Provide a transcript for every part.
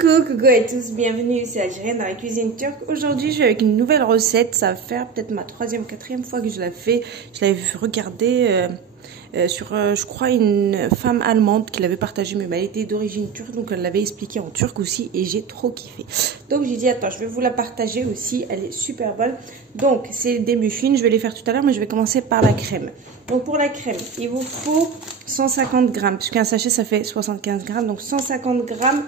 Coucou à tous, bienvenue, c'est Algérienne dans la cuisine turque. Aujourd'hui je suis avec une nouvelle recette, ça va faire peut-être ma troisième, quatrième fois que je la fais. Je l'avais regardée sur, je crois, une femme allemande qui l'avait partagée, mais elle était d'origine turque, donc elle l'avait expliqué en turc aussi et j'ai trop kiffé. Donc j'ai dit attends, je vais vous la partager aussi, elle est super bonne. Donc c'est des muffins, je vais les faire tout à l'heure, mais je vais commencer par la crème. Donc pour la crème, il vous faut 150 grammes, puisqu'un sachet ça fait 75 grammes, donc 150 grammes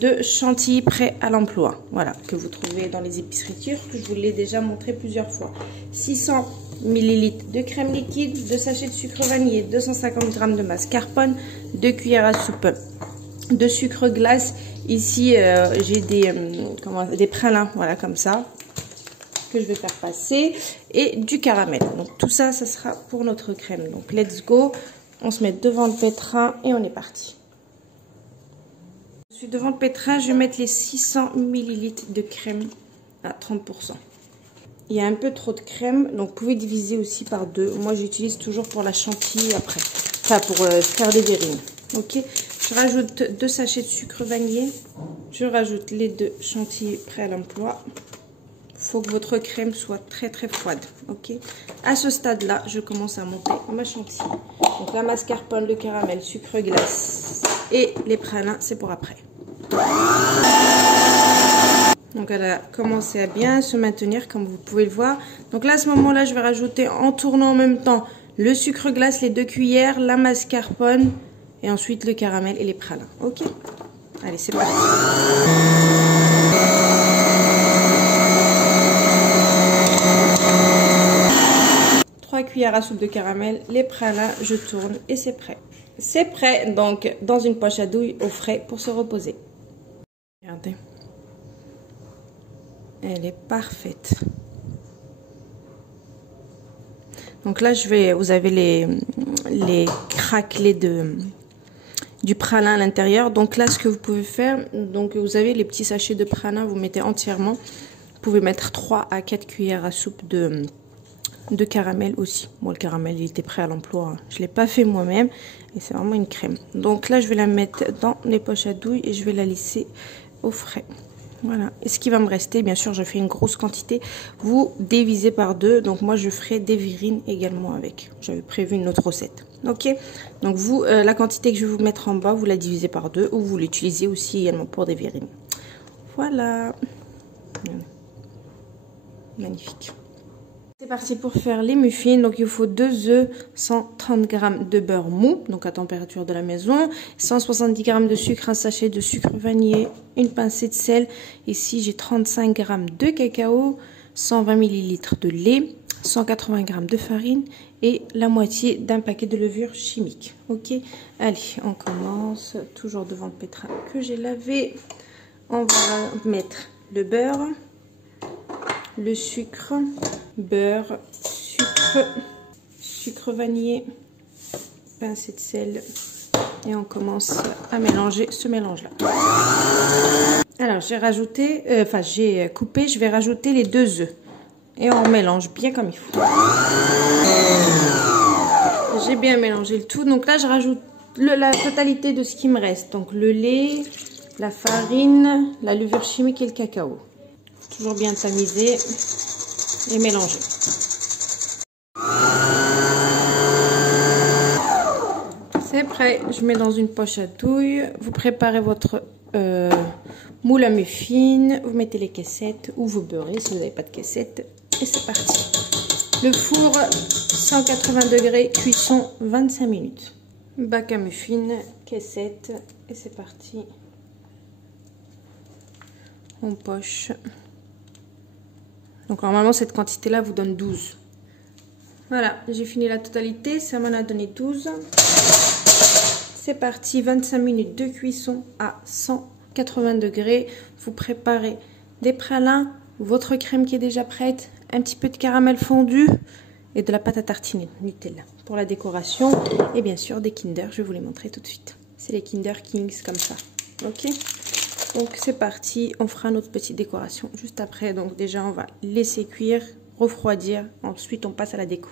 de chantilly prêt à l'emploi, voilà, que vous trouvez dans les épiceries turques, je vous l'ai déjà montré plusieurs fois. 600 ml de crème liquide, 2 sachets de sucre vanillé, 250 g de mascarpone, 2 cuillères à soupe de sucre glace. Ici j'ai des pralins, voilà, comme ça, que je vais faire passer, et du caramel. Donc tout ça, ça sera pour notre crème. Donc let's go, on se met devant le pétrin et on est parti. Je suis devant le pétrin, je vais mettre les 600 ml de crème à 30%. Il y a un peu trop de crème, donc vous pouvez diviser aussi par 2. Moi, j'utilise toujours pour la chantilly après. Enfin, pour faire des verrines. Ok. Je rajoute 2 sachets de sucre vanillé. Je rajoute les 2 chantilly prêts à l'emploi. Il faut que votre crème soit très très froide. Ok. À ce stade-là, je commence à monter ma chantilly. Donc la mascarpone, le caramel, sucre glace et les pralins, c'est pour après. Donc elle a commencé à bien se maintenir comme vous pouvez le voir. Donc là à ce moment là je vais rajouter en tournant en même temps le sucre glace, les 2 cuillères, la mascarpone et ensuite le caramel et les pralins. Ok, allez c'est parti. 3 cuillères à soupe de caramel, les pralins, je tourne et c'est prêt. C'est prêt, donc dans une poche à douille au frais pour se reposer. Regardez. Elle est parfaite. Donc là, vous avez les craquelets du pralin à l'intérieur. Donc là, ce que vous pouvez faire, donc vous avez les petits sachets de pralin, vous mettez entièrement. Vous pouvez mettre 3 à 4 cuillères à soupe de caramel aussi. Bon, le caramel, il était prêt à l'emploi. Je ne l'ai pas fait moi-même et c'est vraiment une crème. Donc là, je vais la mettre dans les poches à douille et je vais la laisser au frais. Voilà. Et ce qui va me rester, bien sûr, je fais une grosse quantité. Vous divisez par 2. Donc moi, je ferai des verrines également avec. J'avais prévu une autre recette. Ok. Donc vous, la quantité que je vais vous mettre en bas, vous la divisez par 2 ou vous l'utilisez aussi également pour des verrines. Voilà. Magnifique. C'est parti pour faire les muffins. Donc il vous faut 2 œufs, 130 g de beurre mou, donc à température de la maison, 170 g de sucre, un sachet de sucre vanillé, une pincée de sel. Ici j'ai 35 g de cacao, 120 ml de lait, 180 g de farine et la moitié d'un paquet de levure chimique. Ok, allez, on commence. Toujours devant le pétrin que j'ai lavé. On va mettre le beurre, le sucre, beurre, sucre vanillé, pincée de sel et on commence à mélanger ce mélange là. Alors j'ai rajouté, j'ai coupé, je vais rajouter les 2 œufs et on mélange bien comme il faut. J'ai bien mélangé le tout, donc là je rajoute la totalité de ce qui me reste, donc le lait, la farine, la levure chimique et le cacao. Toujours bien tamiser et mélanger. C'est prêt, je mets dans une poche à douille. Vous préparez votre moule à muffins, vous mettez les caissettes ou vous beurrez si vous n'avez pas de caissette et c'est parti. Le four 180 degrés, cuisson 25 minutes. Bac à muffins, caissette et c'est parti. On poche. Donc normalement cette quantité là vous donne 12. Voilà, j'ai fini la totalité, ça m'en a donné 12. C'est parti, 25 minutes de cuisson à 180 degrés. Vous préparez des pralins, votre crème qui est déjà prête, un petit peu de caramel fondu et de la pâte à tartiner Nutella pour la décoration et bien sûr des Kinder, je vais vous les montrer tout de suite. C'est les Kinder Kings comme ça. Ok. Donc c'est parti, on fera notre petite décoration juste après. Donc déjà on va laisser cuire, refroidir, ensuite on passe à la déco.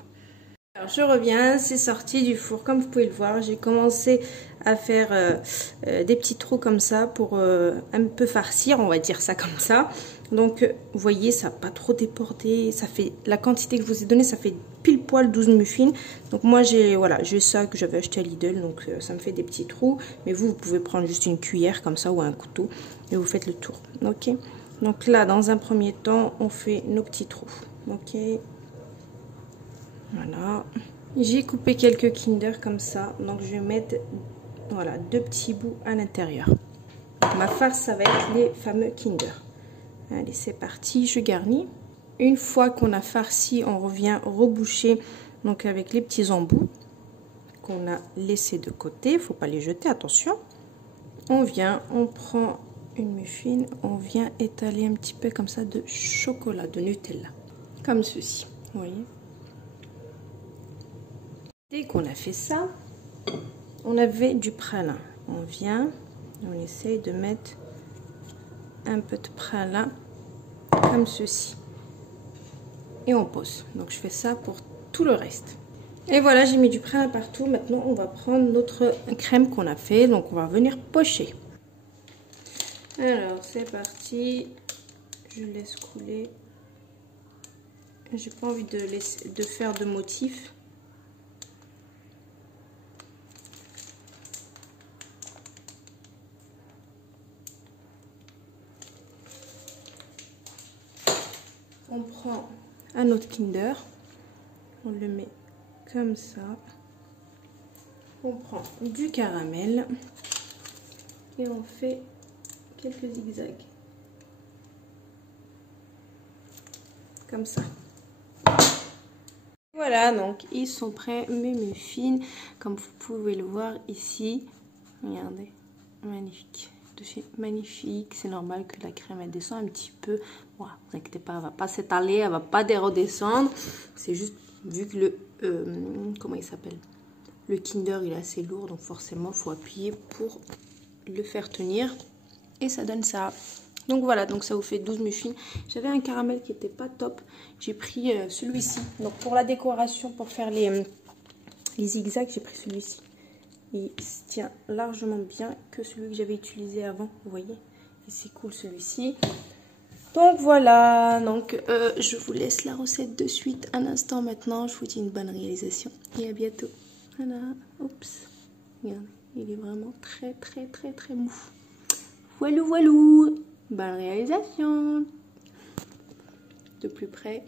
Alors je reviens, c'est sorti du four comme vous pouvez le voir. J'ai commencé à faire des petits trous comme ça pour un peu farcir, on va dire ça comme ça. Donc vous voyez, ça n'a pas trop débordé, ça fait la quantité que je vous ai donnée, ça fait pile poil 12 muffins. Donc moi j'ai ça que j'avais acheté à Lidl, donc ça me fait des petits trous. Mais vous pouvez prendre juste une cuillère comme ça ou un couteau et vous faites le tour. Ok, donc là dans un premier temps on fait nos petits trous. Ok. Voilà, j'ai coupé quelques Kinder comme ça, donc je vais mettre voilà 2 petits bouts à l'intérieur. Ma farce, ça va être les fameux Kinder. Allez, c'est parti, je garnis. Une fois qu'on a farci, on revient reboucher donc avec les petits embouts qu'on a laissés de côté. Il faut pas les jeter, attention. On prend une muffine, on vient étaler un petit peu comme ça de chocolat, de Nutella, comme ceci, vous voyez. Dès qu'on a fait ça, on avait du pralin. On essaye de mettre un peu de pralin comme ceci. Et on pose. Donc je fais ça pour tout le reste. Et voilà, j'ai mis du pralin partout. Maintenant, on va prendre notre crème qu'on a fait. Donc on va venir pocher. Alors, c'est parti. Je laisse couler. J'ai pas envie de faire de motif. On prend un autre Kinder, on le met comme ça, on prend du caramel et on fait quelques zigzags, comme ça. Voilà, donc ils sont prêts, mes muffins, comme vous pouvez le voir ici, regardez, magnifique. Magnifique, c'est normal que la crème elle descend un petit peu. Bon, vous inquiétez pas, elle va pas s'étaler, elle va pas redescendre. C'est juste vu que comment il s'appelle, le Kinder il est assez lourd, donc forcément il faut appuyer pour le faire tenir et ça donne ça. Donc voilà, donc ça vous fait 12 muffins. J'avais un caramel qui était pas top, j'ai pris celui-ci. Donc pour la décoration, pour faire les zigzags, j'ai pris celui-ci. Il se tient largement bien que celui que j'avais utilisé avant, vous voyez. Et c'est cool celui-ci. Donc voilà, donc je vous laisse la recette de suite un instant maintenant. Je vous dis une bonne réalisation et à bientôt. Voilà, oups, regardez, il est vraiment très mou. Voilou, bonne réalisation. De plus près.